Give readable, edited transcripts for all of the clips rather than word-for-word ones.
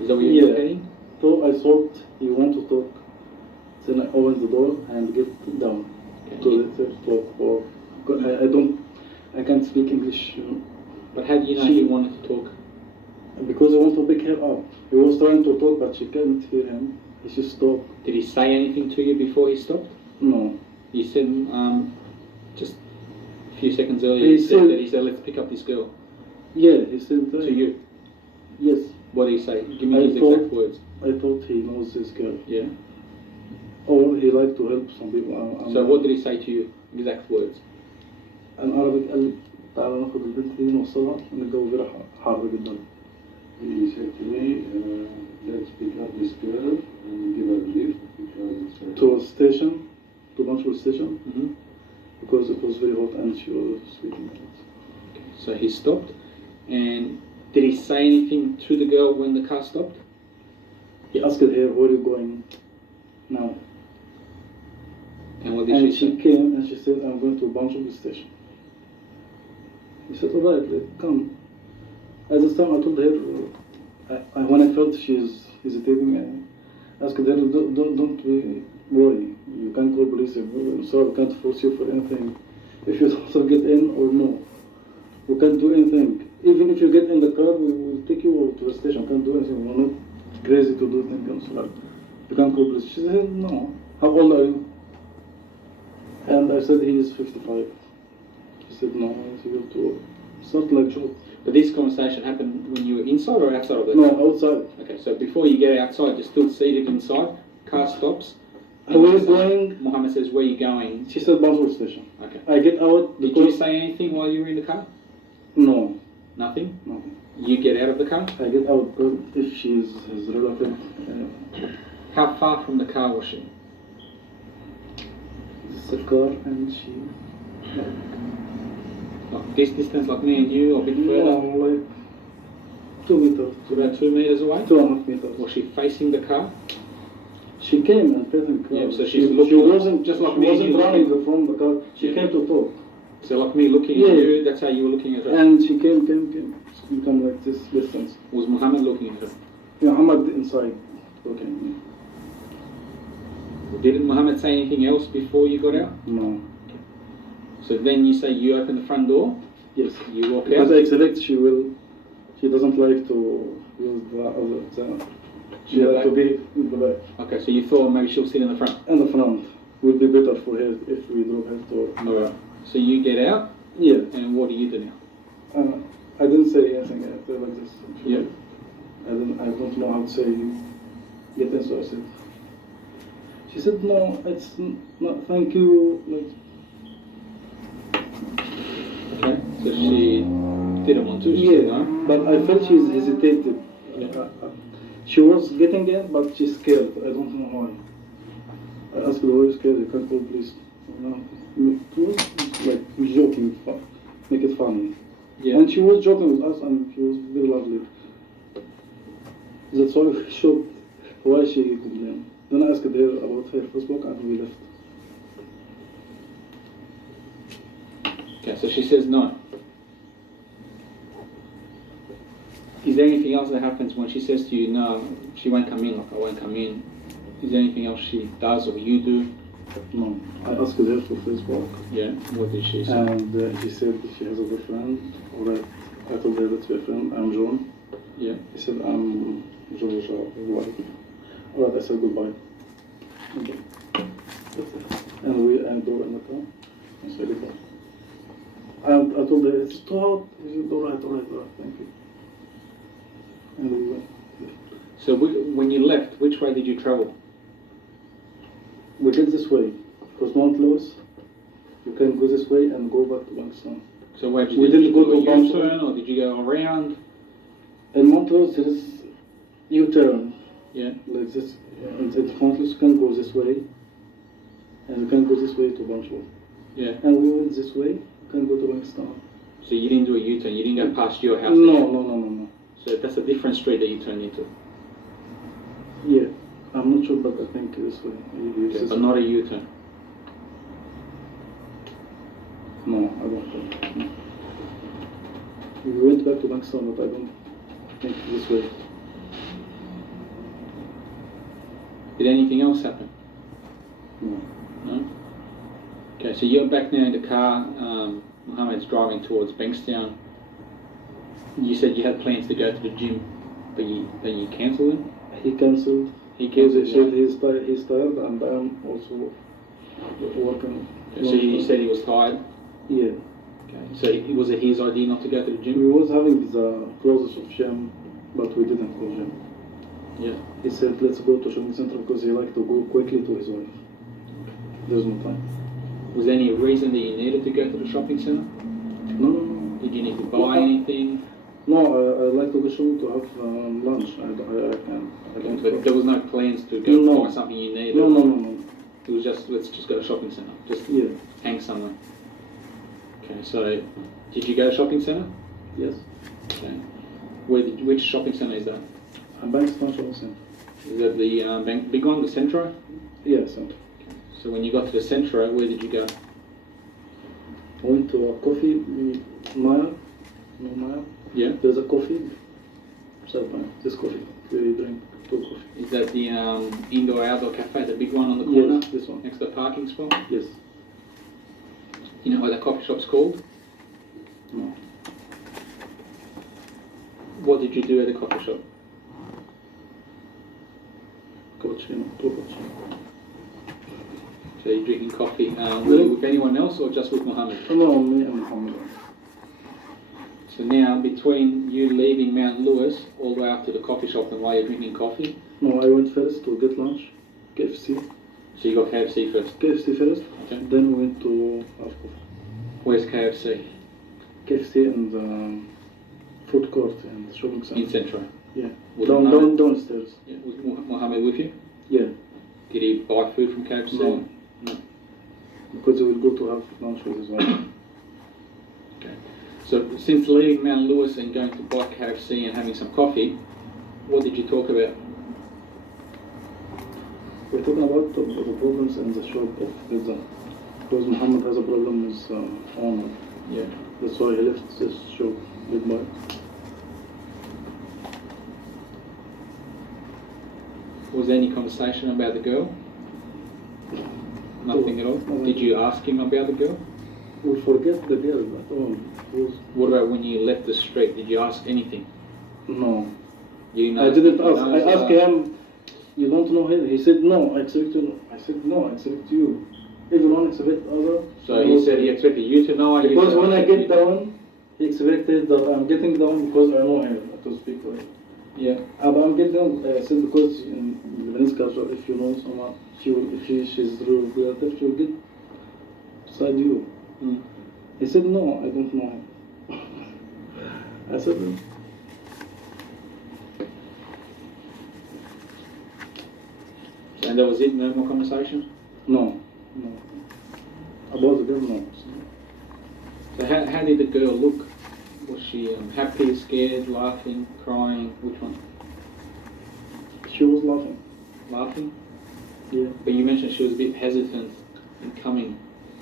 Is that what you're indicating? So I thought he wanted to talk. Then I opened the door and get down to the third floor. Or I can't speak English. But how do you know he wanted to talk? Because I want to pick her up. He was trying to talk, but she couldn't hear him. He just stopped. Did he say anything to you before he stopped? No. You said just a few seconds earlier. He said, "Let's pick up this girl." Yeah, he said that. To you? Yes. What did he say? Give me his exact words. I thought he knows this girl. Yeah. Or he liked to help some people. So what did he say to you? Exact words. العربي قال لي تعالى ناخد البنت دي نوصلها الجو غير حر جدا. He said to me, let's pick up this girl and give her a lift because to a station, to Banjul station, Mm-hmm. because it was very hot and she was sleeping. Okay. So he stopped, and did he say anything to the girl when the car stopped? He asked her, "Where are you going now?" And what did she came and she said, "I'm going to Banjul station." He said, "All right, come." At this time, I told her, when I felt she's hesitating, I asked her, don't be worry. You can't call police. So I can't force you for anything. If you also get in or no, we can't do anything. Even if you get in the car, we will take you to the station. Can't do anything. We're not crazy to do things. Like, you can't call police. She said, "No. How old are you?" And I said, "He is 55. She said, "No, he will to start like joke." But this conversation happened when you were inside or outside of the No, car? outside. Okay, so before you get outside, you're still seated inside, car stops. And where are you going? Mohammed says, "Where are you going?" She said, "Banjul station." Okay. I get out. Did you say anything while you were in the car? No. Nothing? Nothing. You get out of the car? I get out if she is his relative. How far from the car was she? It's a car and she... Like this distance, like me and you, or a bit further? No, like 2 meters. About 2 meters away? 2.5 meters. Was she facing the car? She came and facing the car. Yeah, so she wasn't just like me. She wasn't running from the car. She came to talk. So like me looking at you, that's how you were looking at her? And she came. She come like this distance. Was Muhammad looking at her? Yeah, Muhammad inside. Okay. Didn't Muhammad say anything else before you got out? No. So then you say you open the front door? Yes. You walk out? Because I expect she doesn't like to use the other she has to be in the back. Okay, so you thought maybe she'll sit in the front? In the front. Would be better for her if we drove her to... Alright. So you get out? Yeah. And what do you do now? I didn't say anything after like this. Yeah. I don't know how to say get in, so I said... She said, "No, it's not, thank you." Like, okay, so she didn't want to? She said no? But I felt she's hesitated. Yeah. She was getting in, but she's scared. I don't know why. I asked her, "Why are you scared? You can't call police." It was like joking, make it funny. Yeah. And she was joking with us, and she was very lovely. That's why we shocked why she complained. Then I asked her about her Facebook, and we left. Okay, so she says no. Is there anything else that happens when she says to you, "No, she won't come in," like, "I won't come in"? Is there anything else she does or you do? No. I asked her for Facebook. Yeah. What did she say? And she said that she has a boyfriend. Alright. I told her that's my friend. I'm John. Yeah. He said, "I'm Georgia wife." Alright, I said goodbye. Okay. That's it. And we drove in the car. I said goodbye. And I told her, "It's too hot." He said, alright, thank you. And we went. So when you left, which way did you travel? We did this way. Because Mount Lewis, you can go this way and go back to Bankstown. So where did We didn't go to a Banjul. U-turn, or did you go around? In Mount Lewis, there is U-turn. Yeah. Like this. And at Mount Lewis, you can go this way. And you can go this way to Banjul. Yeah. And we went this way, you can go to Bankstown. So you didn't do a U-turn, you didn't go past your house? No. So that's a different street that you turned into? Yeah. I'm not sure, but I think this way. Okay, but not a U-turn? No, I don't think. No. We went back to Bankstown, but I don't think this way. Did anything else happen? No. No? Okay, so you're back now in the car. Mohammed's driving towards Bankstown. You said you had plans to go to the gym, but you cancelled them? He cancelled. He Because cancelled he said why? he's tired, and I'm also working. So you said he was tired? Yeah. Okay, so was it his idea not to go to the We gym? was having the process of gym, but we didn't go gym. Yeah. He said, let's go to shopping center because he liked to go quickly to his wife. There's no time. Was there any reason that you needed to go to the shopping centre? No. Did you need to buy anything? No, I like to go shopping to have lunch. I don't. But there was no plans to go buy something you needed? No. It was just, let's just go to shopping centre. Just Yeah. hang somewhere. Okay, so did you go to shopping centre? Yes. Okay. Which shopping centre is that? Bankstown shopping center. Is that the big one, the Centro? Yeah, center. So when you got to the Centro, where did you go? Went to a coffee mile. No mile. Yeah. There's a coffee. This coffee. We drink 2 coffee. Is that the indoor-outdoor cafe, the big one on the corner? Yes, this one. Next to the parking spot? Yes. You know what that coffee shop's called? No. What did you do at the coffee shop? Cappuccino. 2 cappuccino. So you're drinking coffee. Were you with anyone else or just with Mohammed? No, me and Muhammad. So now, between you leaving Mount Lewis all the way up to the coffee shop and while you're drinking coffee, No, I went first to get lunch. KFC. so you got KFC first. KFC first. Okay. Then we went to have coffee. Where's KFC? KFC in the food court and shopping center. In Centro. Yeah. Was Mohammed- Downstairs. Yeah. Was Mohammed with you? Yeah. Did he buy food from KFC? No. No. Because he will go to have lunch with his wife. Okay. So since leaving Mount Lewis and going to buy KFC and having some coffee, what did you talk about? We're talking about the problems in the shop of pizza. Because Muhammad has a problem with owner. Yeah. That's why he left this shop goodbye. Was there any conversation about the girl? Nothing at all? Nothing. Did you ask him about the girl? We forget the girl, but What about when you left the street? Did you ask anything? no. You didn't I ask didn't him, ask. you I know, asked him, you don't know him? He said, no, I expect you. I said, no, I expect you. Everyone expects other. So he said he expected you to know. and you Because said, when I expect get you- down, he expected that I'm getting down because I know him to speak to him. Yeah. And I'm getting down, I said, because in Lebanese culture, if you know someone, she's real relative, she will get beside you. Mm. He said, no, I don't know him. I said, And that was it? No more conversation? no. About the girl, no. So how did the girl look? Was she happy, scared, laughing, crying? Which one? She was laughing. Laughing? Yeah. But you mentioned she was a bit hesitant in coming.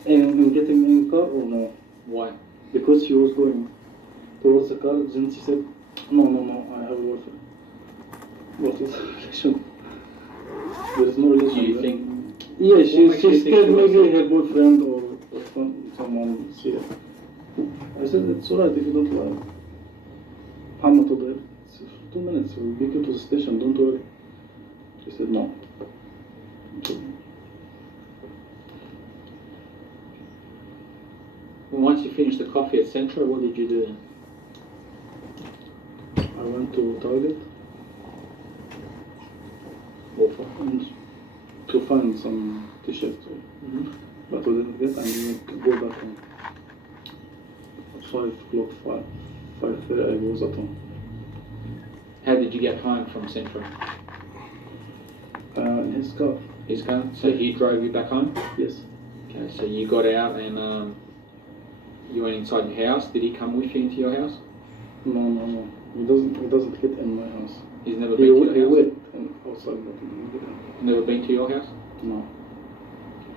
And getting in car or no? Why? Because she was going towards the car, then she said, no, I have a boyfriend. What is the relation? There is no relation. Do you there. think? Yeah, What she's makes you think scared she was- maybe her boyfriend or someone see her. I said, it's alright if you don't like. Muhammad told her, it's 2 minutes, we'll get you to the station, don't worry. She said, no. Well, once you finished the coffee at Centro, what did you do then? I went to Target What for? and to find some t-shirts, Mm-hmm. but we didn't get, and we go back home. 5 o'clock, 5:30, I was at home. How did you get home from Centro? In his car, His car? So he drove you back home? yes. Okay, so you got out and you went inside your house. Did he come with you into your house? No. He doesn't get in my house. He's never He been to he your house? went outside, but he didn't get in. Never been to your house? No.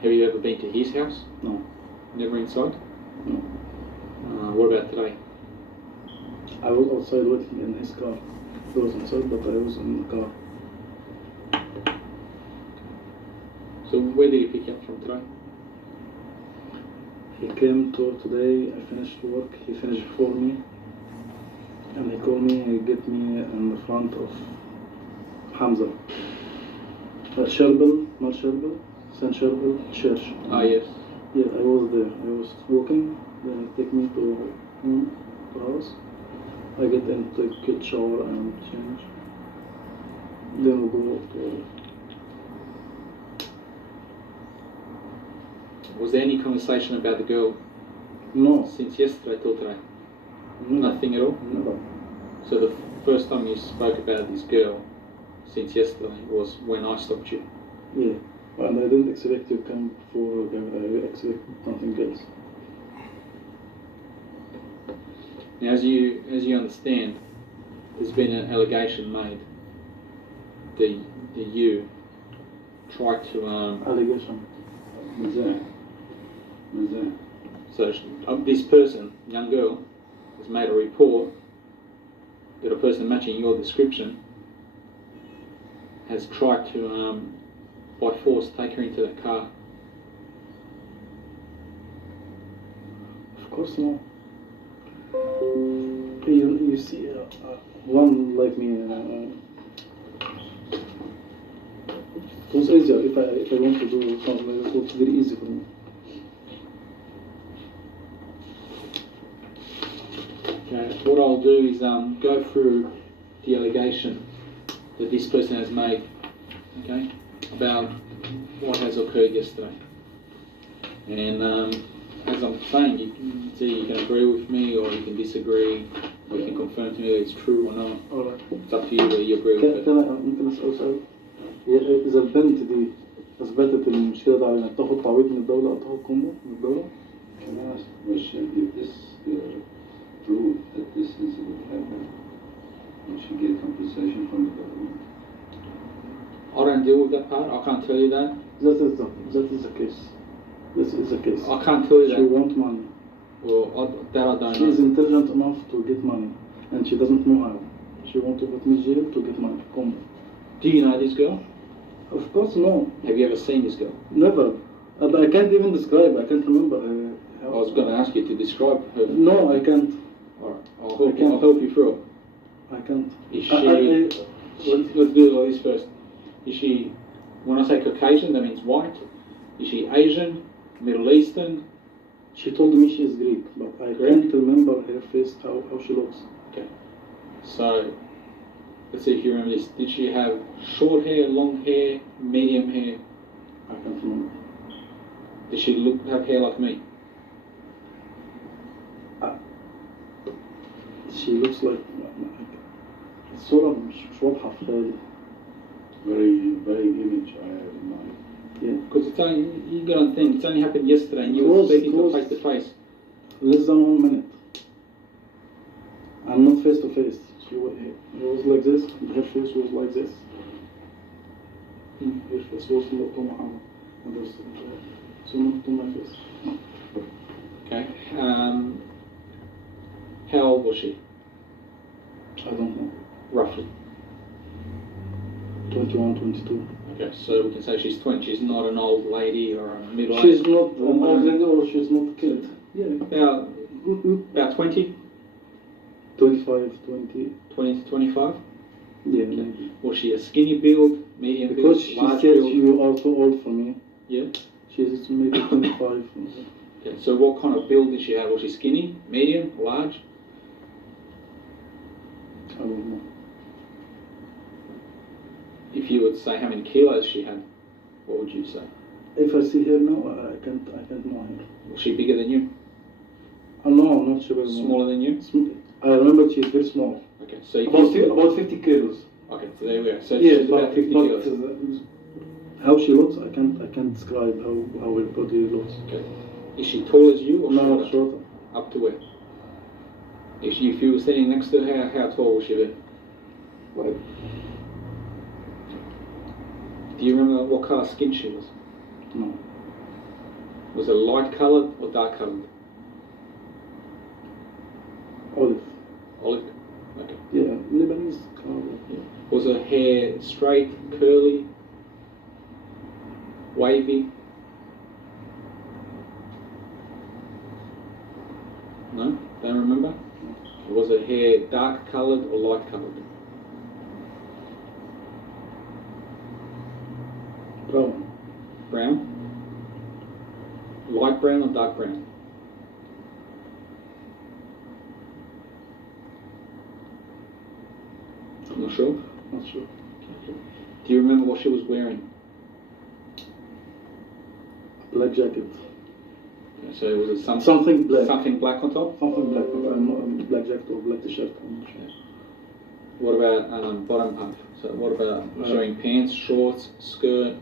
Have you ever been to his house? No. Never inside? No. What about today? I was outside waiting in his car. He was inside, but I was in the car. So where did he pick you up from today? He came to today, I finished work, he finished before me. And he called me, he get me in the front of Hamza. Sherbel, not Sherbel, St. Sherbel Church. Ah, yes. Yeah, I was there. I was walking, then he take me to house. I get in, take a shower and change. Then we go to. Was there any conversation about the girl No, since yesterday till today? never. Nothing at all? Never. So the first time you spoke about this girl since yesterday was when I stopped you? Yeah, and I didn't expect you come for. I expect nothing else. Now, as you understand, there's been an allegation made that you tried to Allegation. What's that? What's that? so this person, young girl, has made a report that a person matching your description has tried to by force take her into that car. Of course not. You see, one like me. It was easier if I want to do something. It was very easy for me. Okay. What I'll do is go through the allegation that this person has made, okay, about what has occurred yesterday. And as I'm saying, you can agree with me or you can disagree, or you can confirm to me that it's true or not. Alright. It's up to you whether you agree with it. ممكن أسأل سؤال؟ إذا البنت دي أثبتت المشكلة دي علينا تاخد تعويض من الدولة أو تاخد قنبة من الدولة؟ Can I ask a question? If this prove that this incident happened, would she get compensation from the government? I don't deal with that part. I can't tell you that. That is the case. This is the case. I can't tell you She that. wants money. Well, that I don't She is know. intelligent enough to get money, and she doesn't know how. She wants to put me in jail to get money. Come. Do you know this girl? Of course, no. Have you ever seen this girl? Never. I can't even describe. I can't remember. I was going to ask you to describe her. No, I can't. Alright, I'll help you through it. I can't. Is she... Let's do it like this first. Is she... When I say Caucasian, that means white. Is she Asian? Middle Eastern? She told me she is Greek, but I Greek? can't remember her face, how she looks. Okay. So, let's see if you remember this. Did she have short hair, long hair, medium hair? I can't remember. Did she have hair like me? She looks like صورة مش واضحة في خيالي. Very vague image I have in mind. Yeah. Because it's only, you got to think, it's only happened yesterday and you were Close, speaking to close. face to face. Less than 1 minute. I'm not face to face. She was like this, and her face was like this. Her face was not to Muhammad. So not to my face. Okay. How old was she, I don't know. roughly? 21, 22. Okay, so we can say she's 20. She's not an old lady or a middle-aged She's not an woman. old lady or she's not a kid. Yeah. About 20? 25, 20. 20 to 25? Yeah, maybe. Was she a skinny build, medium Because build, she large said build? you are too old for me. Yeah? She's maybe 25. Okay, so what kind of build did she have? Was she skinny, medium, large? I don't know. If you would say how many kilos she had, what would you say? If I see her now, I can't know her. Was she bigger than you? No, I'm not sure. Smaller than you? I remember she's very small. Okay, so you About 50 kilos. Okay, so there we go. So Yeah, she's about 50 kilos. How she looks, I can't describe how her body looks. Okay. Is she tall as you or No, shorter? shorter. Up to where? If you were standing next to her, how tall was she be? Like, Do you remember what colour skin she was? no. Was it light coloured or dark coloured? Olive. Olive? Okay. Yeah, Lebanese color. Was her hair straight, curly? wavy? No? Don't remember? Was her hair dark coloured or light coloured? Brown. Brown? Light brown or dark brown? I'm not sure. Not sure. Do you remember what she was wearing? Black jacket. Okay, so was it Something black. Something black on top? Something black. Black jacket or black t-shirt. I'm not sure. What about bottom part? So what about showing pants, shorts, skirt?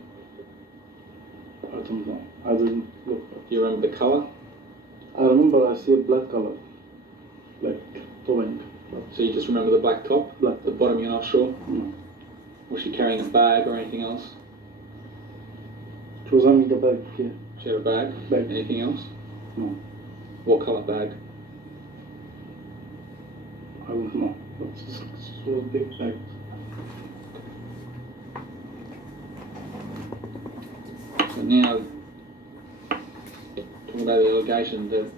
I don't know. I didn't look. Do you remember the colour? I remember I see a black color. Like towing. So you just remember the black top? Black. The bottom you're not sure? No. Was she carrying a bag or anything else? She was having the bag here. She had a bag? Bag. Anything else? No. What colour bag? I don't know. But it was a big bag. So now, talking about the allegation that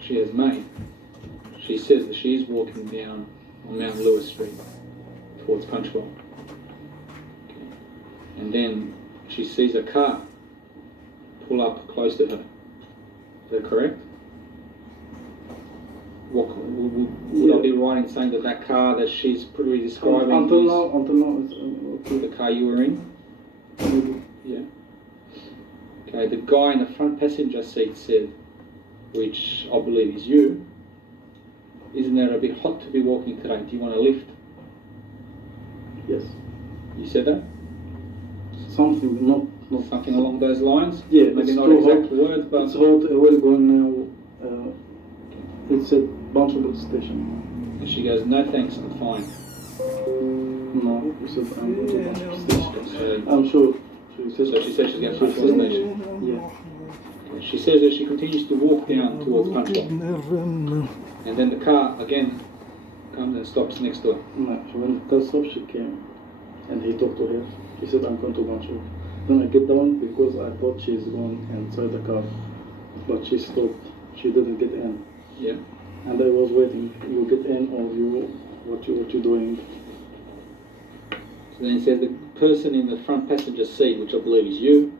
she has made, she says that she is walking down on Mount Lewis Street towards Punchbowl. Okay. And then she sees a car pull up close to her. Is that correct? What, would I be right in saying that that car that she's pretty describing Until is now, it's okay. the car you were in? Maybe. Yeah. Okay, the guy in the front passenger seat said, which I believe is you, isn't it a bit hot to be walking today? Do you want a lift? Yes. You said that? Something, not Something along those lines? Yeah, Maybe it's not too exact hot. words, but It's hot. We're going now. It's a Bunchable station. and she goes, no thanks, I'm fine. No, he said I'm going to Bunchable station. So, I'm sure. She said. so she said she's going to Punchbowl Station. Yeah. Okay, she says that she continues to walk down towards Punchbowl. And then the car again comes and stops next to her. No, when the car stopped, she came, and he talked to her. He said, "I'm going to Bunchable." Then I get down because I thought she's going inside the car, but she stopped. She didn't get in. Yeah. And I was waiting. You get in, or what you doing? So then it says the person in the front passenger seat, which I believe is you,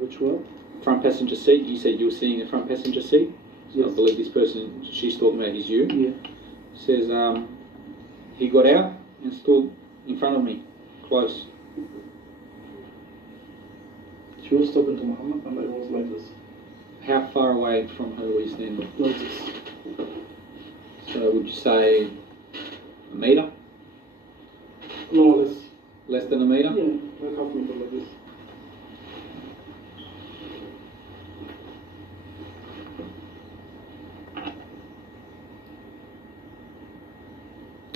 Which one? front passenger seat, you said you were sitting in the front passenger seat? So I Yes. believe this person she's talking about is you. Yeah. Says he got out and stood in front of me, close. She was talking to Muhammad, and I was like this. How far away from her were you standing? Like this. So would you say a metre? No, less. Less than a metre? Yeah, like half meter like this.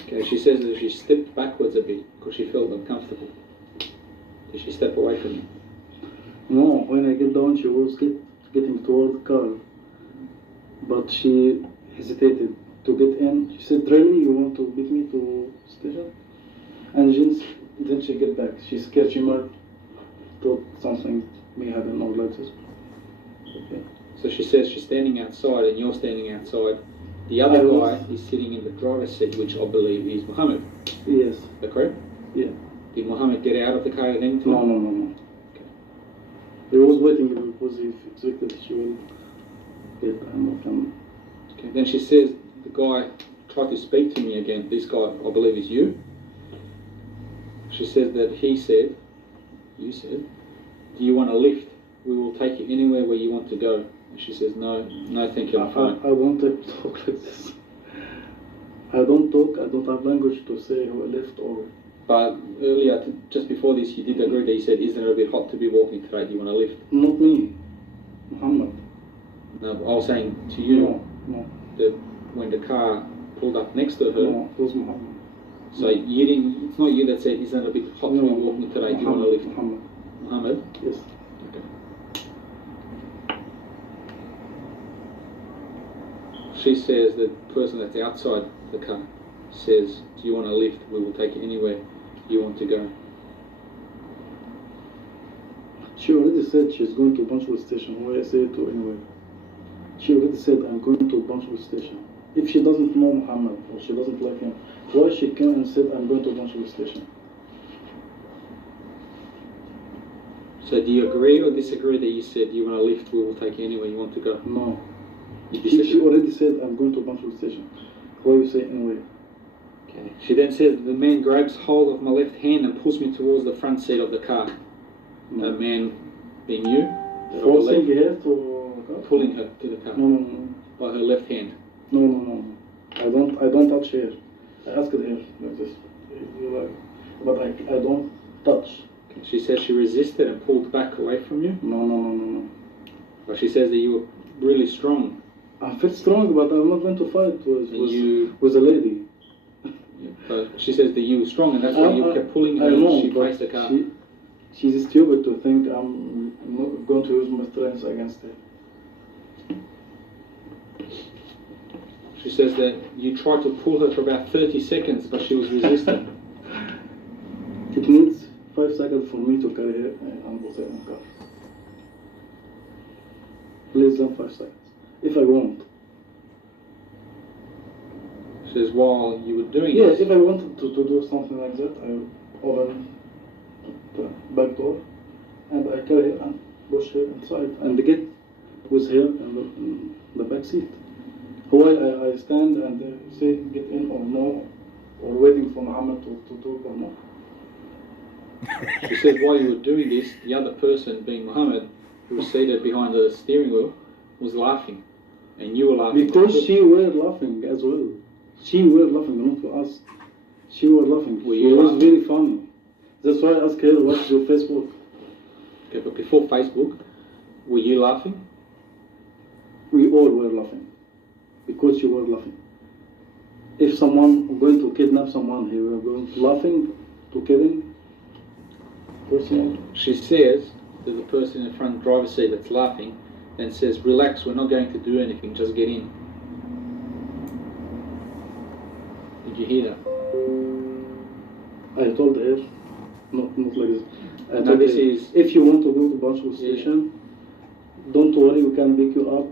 Okay, she says that she stepped backwards a bit because she felt uncomfortable. Did she step away from you? No, when I get down, she was getting toward the car, but she hesitated to get in. She said, "Really, you want to beat me to station?" And then she get back. She's scared. She might thought something may happen or like this. Okay. So she says she's standing outside and you're standing outside. The other guy is sitting in the driver's seat, which I believe is Muhammad. Yes. Is that correct? Yeah. Did Muhammad get out of the car at any time? No. Okay. He was waiting because he expected she will get come. Okay. Then she says the guy tried to speak to me again. This guy, I believe, is you. She says that he said, you said, "Do you want a lift? We will take you anywhere where you want to go." And she says, no, thank you, I'm fine. I don't talk like this. I don't talk. I don't have language to say who left or. But earlier, just before this, you did agree that you said, "Isn't it a bit hot to be walking today? Do you want a lift?" Not me, Muhammad. No, I was saying to you No. that when the car pulled up next to her, No, it was Muhammad. so you didn't. It's not you that said, "Isn't it a bit hot to be walking today? Do you want a lift?" Muhammad. Muhammad. Yes. Okay. She says the person that's outside the car says, "Do you want a lift? We will take you anywhere you want to go." She already said she's going to Bunchwood Station. Why I say it to anyway? She already said I'm going to Bunchwood Station. If she doesn't know Muhammad or she doesn't like him, why she came and said I'm going to Bunchwood Station? So do you agree or disagree that you said you want a lift, we will take you anywhere you want to go? No. You She disagree? already said I'm going to Bunchwood Station. Why you say anyway? Okay. She then says the man grabs hold of my left hand and pulls me towards the front seat of the car. No. A man being you, Forcing her to pulling her to the car No. by her left hand. No. I don't touch her. I asked her like this. But I don't touch. Okay. She says she resisted and pulled back away from you. No. But she says that you were really strong. I feel strong, but I'm not going to fight with a lady. But she says that you were strong, and that's why you kept pulling her. I know, and she but faced the car. She's stupid to think I'm not going to use my strength against her. She says that you tried to pull her for about 30 seconds, but she was resistant. It needs 5 seconds for me to carry her and put her in the car. Less than 5 seconds, if I want. She says while you were doing Yes, this, if I wanted to do something like that, I open the back door and I carry her and push her inside and get with her in the back seat. While I stand and say get in or no, or waiting for Muhammad to talk or no. she says while you were doing this, the other person, being Muhammad, who was seated behind the steering wheel, was laughing, and you were laughing. Because she were laughing as well. She were laughing, not to us. She were laughing. Were It you was laughing? very funny. That's why I asked her, what's your Facebook? Okay, but before Facebook, were you laughing? We all were laughing. Because you were laughing. If someone going to kidnap someone, he were going laughing to killing person. She says to the person in the front driver's seat that's laughing, and says, "Relax, we're not going to do anything, just get in." Did you hear that? I told her, not like this. I No, told this her, is- if you want to go to Bunchwood Station, don't worry, we can pick you up.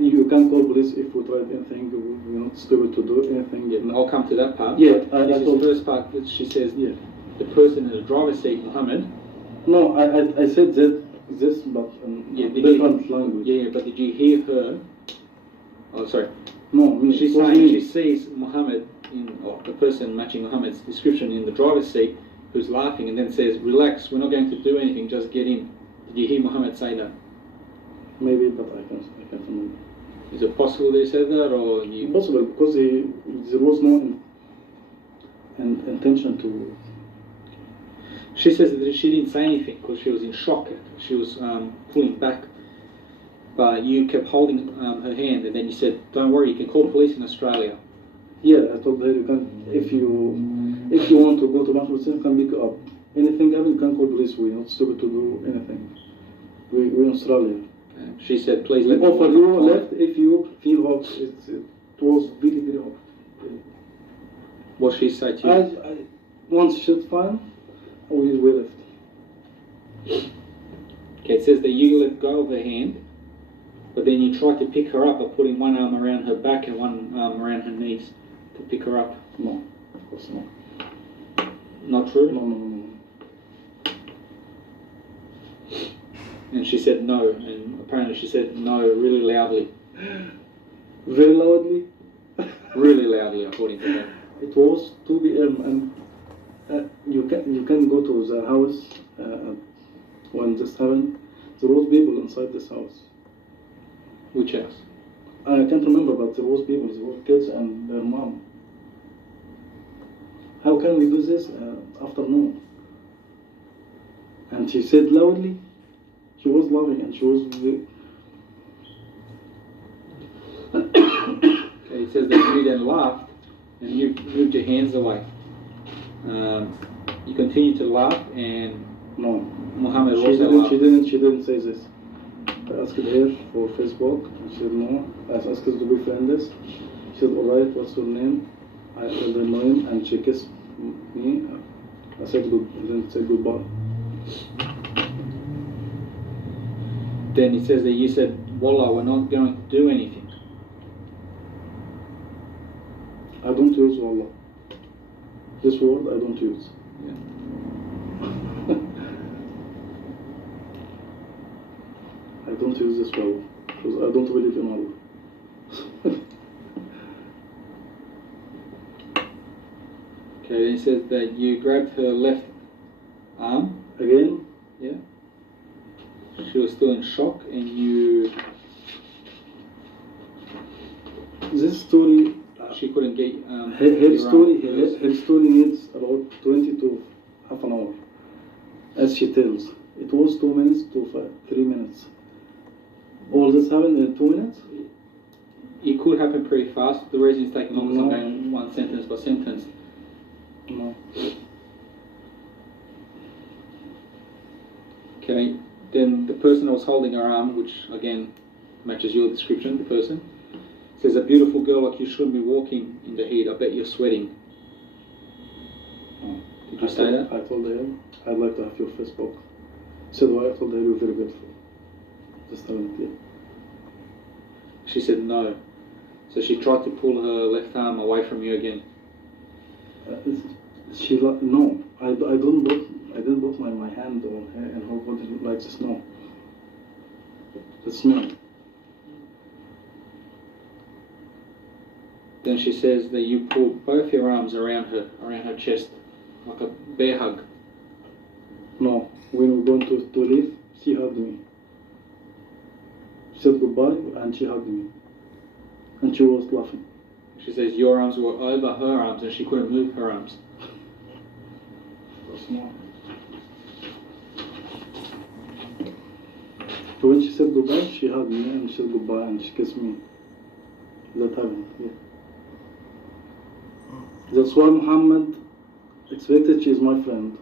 You can call police if we tried anything. We're not stupid to do anything. Yeah, I'll come to that part. Yeah, but this I is told- the first part that she says, Yeah. the person in the driver's seat, Muhammad. No, I said this, but Yeah, did different you, language. Yeah, but did you hear her? Oh, sorry. No, me. She's it was saying me. she sees Muhammad or the person matching Muhammad's description in the driver's seat, who's laughing, and then says, "Relax, we're not going to do anything, just get in." Did you hear Muhammad say that? Maybe, but I can't remember. Is it possible that he said that, or you? Impossible, because there was no intention to. She says that she didn't say anything because she was in shock. She was pulling back, but you kept holding her hand, and then you said, "Don't worry, you can call police in Australia." Yeah, I told her you can if you want to go to Bunchwood Station, you can pick up. Anything happen, you can call police. We're not stupid to do anything. We're in Australia. She said, "Please let We me offer know." you left if you feel hot. It was very, very hot. What she said to you? I once shit fine, we left. Okay, it says that you let go of her hand, but then you tried to pick her up by putting one arm around her back and one arm around her knees to pick her up. No, of course not. Not true? No. And she said no, and apparently she said no really loudly. Very loudly. Really loudly, according to her. It was 2 p.m. and you can go to the house when this happened. There was people inside this house. Which house? I can't remember, but there was people. There were kids and their mom. How can we do this afternoon? And she said loudly. She was laughing and she was. Okay, it says that you then laughed and you moved your hands away. You continued to laugh, and No. Muhammad She also didn't. laughed. She didn't say this. I asked her for Facebook. She said no. I asked her to be friends. She said, all right. What's your name? I told her my name, and she kissed me. I said good. I didn't say goodbye. Then it says that you said, Wallah, we're not going to do anything. I don't use wallah. This word I don't use. Yeah. I don't use this wallah because I don't believe in Allah. Okay, then it says that you grabbed her left arm. Again, Yeah. She was still in shock, and you. this story, She couldn't get. her your story, arm. her story needs about 20 to half an hour, as she tells. It was 2 minutes to 3 minutes. All this happened in 2 minutes? It could happen pretty fast. The reason it's taking longer is I'm No. going one sentence by sentence. No. Okay, then the person that was holding her arm, which again matches your description, the person, says, a beautiful girl like you shouldn't be walking in the heat. I bet you're sweating. Oh. Did you say that? I told her, I'd like to have your Facebook. Said why? I told her you're very beautiful. Just tell it, yeah. She said no. So she tried to pull her left arm away from you again. No, I didn't put my hand on her and her body like this. No, it's me. Then she says that you pulled both your arms around her chest, like a bear hug. No, when we're going to leave, she hugged me. She said goodbye and she hugged me, and she was laughing. She says your arms were over her arms and she couldn't move her arms. That's not. So when she said goodbye, she hugged me and she said goodbye and she kissed me. That happened, yeah. That's why Muhammad expected she is my friend.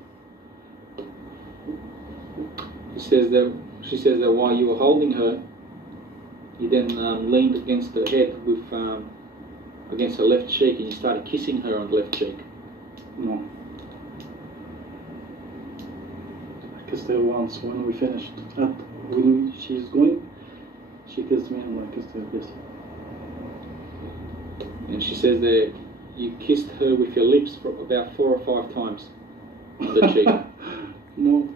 She says that while you were holding her, you then leaned against her head with against her left cheek, and you started kissing her on the left cheek. No. I kissed her once when we finished. When she's going, she kissed me and I kissed her. Yes. And she says that you kissed her with your lips for about 4 or 5 times on the cheek. No.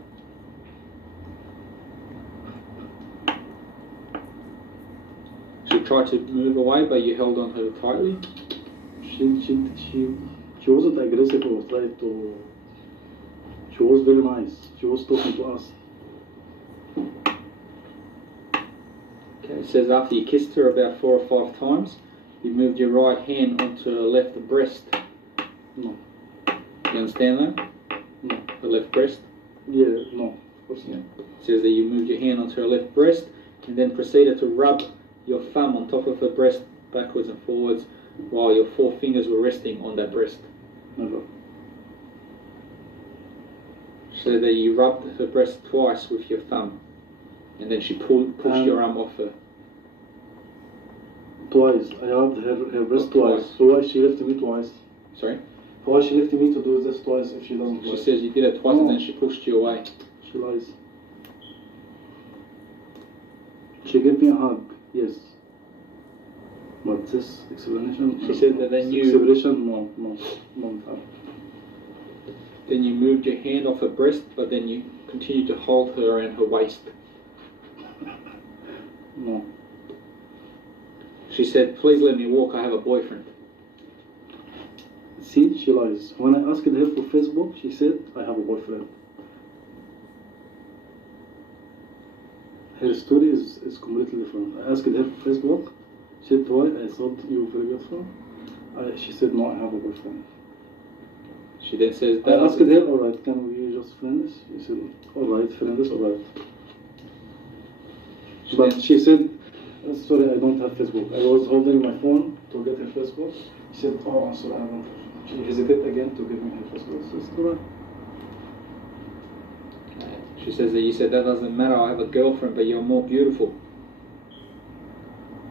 She tried to move away, but you held on her tightly. She wasn't aggressive or tried to. She was very nice. She was talking to us. Okay, it says after you kissed her about 4 or 5 times, you moved your right hand onto her left breast. No. You understand that? No. Her left breast. Yeah. No. Of course not. It says that you moved your hand onto her left breast and then proceeded to rub your thumb on top of her breast backwards and forwards while your 4 fingers were resting on that breast. Never. So that you rubbed her breast twice with your thumb and then she pushed your arm off her. Twice. I rubbed her breast twice. Twice. So why she left me twice? Sorry? Why she left me to do this twice if she doesn't She like? says you did it twice and then she pushed you away. She lies. She gave me a hug, yes. But this explanation... She said that then you... Explanation, no. Then you moved your hand off her breast, but then you continued to hold her around her waist. No. She said, please let me walk, I have a boyfriend. See, she lies. When I asked her for Facebook, she said, I have a boyfriend. Her story is completely different. I asked her for Facebook. She said, why? I thought you were very beautiful. She said, no, I have a boyfriend. She then says I that... asked her, alright, can we just friends? She said, alright, friends, alright. But she said, sorry, I don't have Facebook. I was holding my phone to get her Facebook. She said, oh, I'm sorry, I don't have. She hesitated again to give me her Facebook. So it's alright. She says that you said that doesn't matter, I have a girlfriend, but you're more beautiful.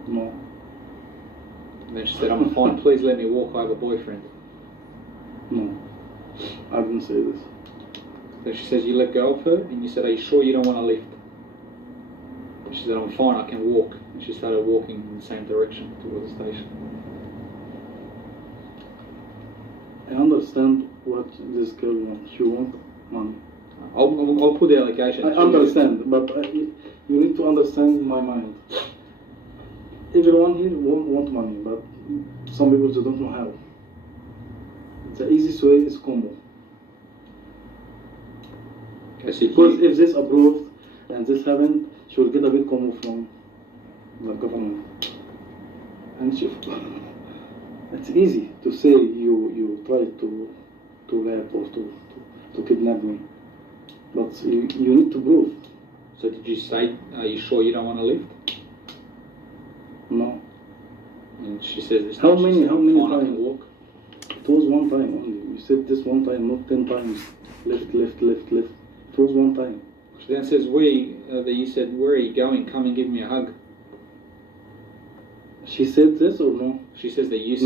No. And then she said, I'm fine, please let me walk, I have a boyfriend. No. I didn't say this. Then she says you let go of her, and you said, are you sure you don't want to lift? She said, I'm fine, I can walk. And she started walking in the same direction towards the station. I understand what this girl wants. She wants money. I'll put the allegation. I understand, but you need to understand my mind. Everyone here want money, but some people they don't know how. The easiest way is combo. Okay, so Because if this approved and this happened, she will get a big combo from the government. And she, it's easy to say you tried to rape or to kidnap me, but you need to prove. So did you say, are you sure you don't want to lift? No. And she says, this How she many said, "I'm fine, I times? can walk." It was one time only. You said this one time, not 10 times. Lift. It was one time. She then says, that you said, where are you going? Come and give me a hug. She said this or no? She says that you said